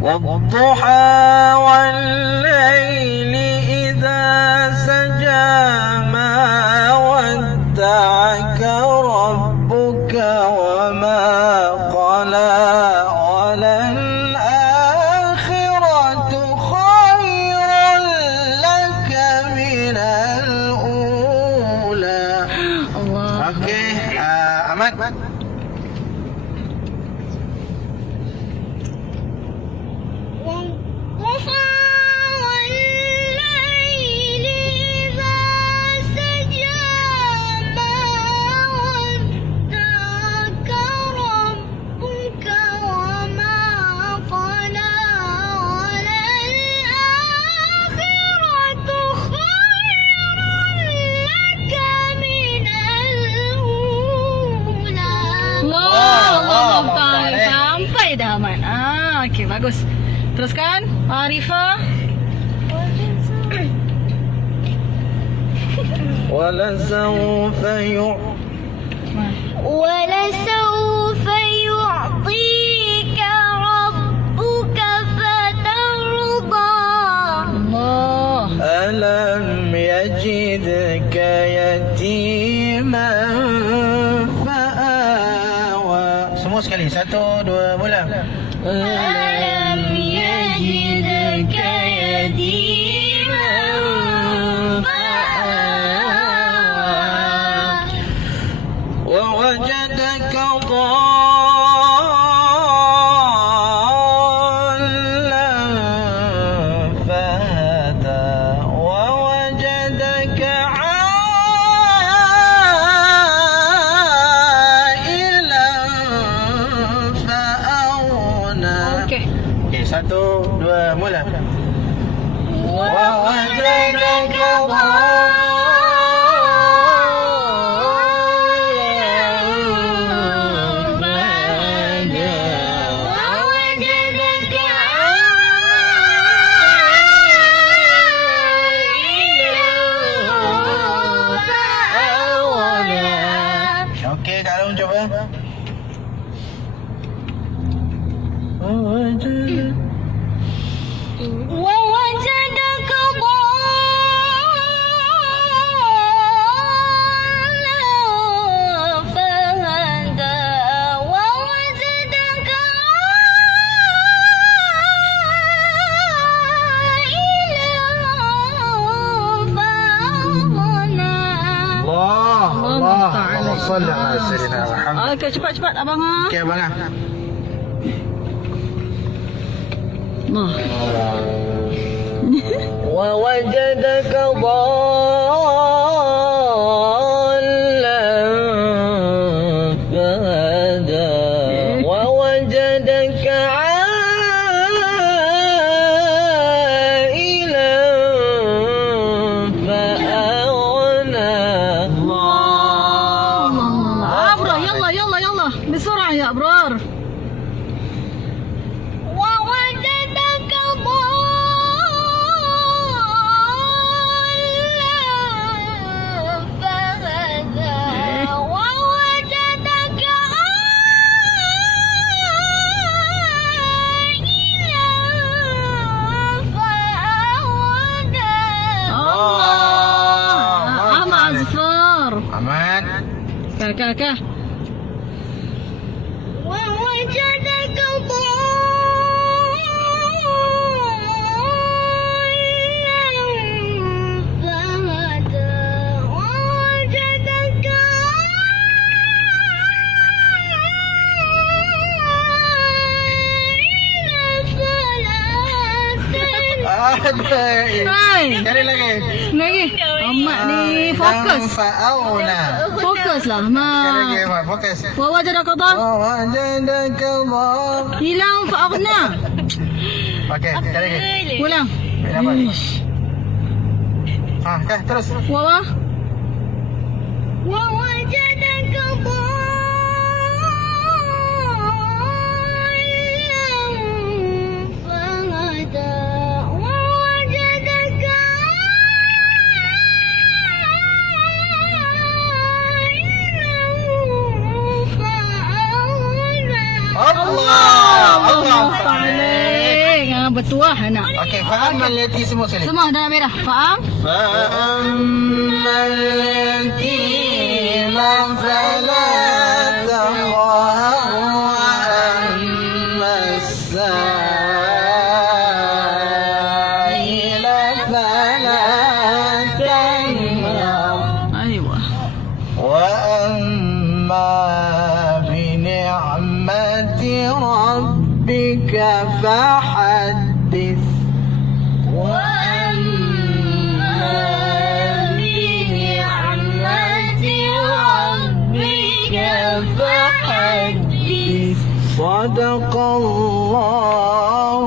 والضحى والليل إذا سجى ما ودعك ربك وما قلى وللآخرة خير لك من الأولى. Allah. Okey, Ahmad. Sampai dah Ahmad. Okey, bagus. Teruskan, Arifah. ولسوف يعطيك ربك فترضى. Allah. ألم يجدك يتيما فآوى. Semua sekali. 1, 2, mula. ألم يجدك يتيما فآوى ووجدك ضالا فهدى ووجدك عائلا فأغنى. Okey. Okey, 1, 2, mula. ووجدك Okey, Kak Long cuba. ووجدك ضالا فهدى ووجدك عائلا فأغنى. Allah, Allah, Ta'ala. Allah salli ala sayyidina Muhammad. Okey, cepat-cepat abang. Okey, abang ah. Allah. ووجدك ضالا فهدى ووجدك عائلا فأغنى. Allah. Abrar, yalla yalla yalla. بسرعة يا أبرار. ووجدك ضالا فهدى ووجدك عائلا فأغنى. الله. أم أزفار. Ahmad. كا ووجدك ضالا فهدى ووجدك Ada. Cari lagi. Lagi. Amat ni fokus. Fa'auna. Fokus lah. Cari Ma. lagi, Ahmad. Fokus. ووجدك ضال. ووجدك ضالا. Hilang فأغنى. Okey, cari lagi. Ulang. Apa? Okey, terus. Wawa. ووجدك ضالا فهدى ووجدك عائلا فأغنى. Allah. Allah. Allah. bertuah nak. Okey, faham اليتيم semua sekali. Semua dah merah. Faham? فأما اليتيم فلا تقهر وأما السائل فلا تنهر أيوة. وأما بنعمة ربك فحدث وأما بنعمة ربك فحدث صدق الله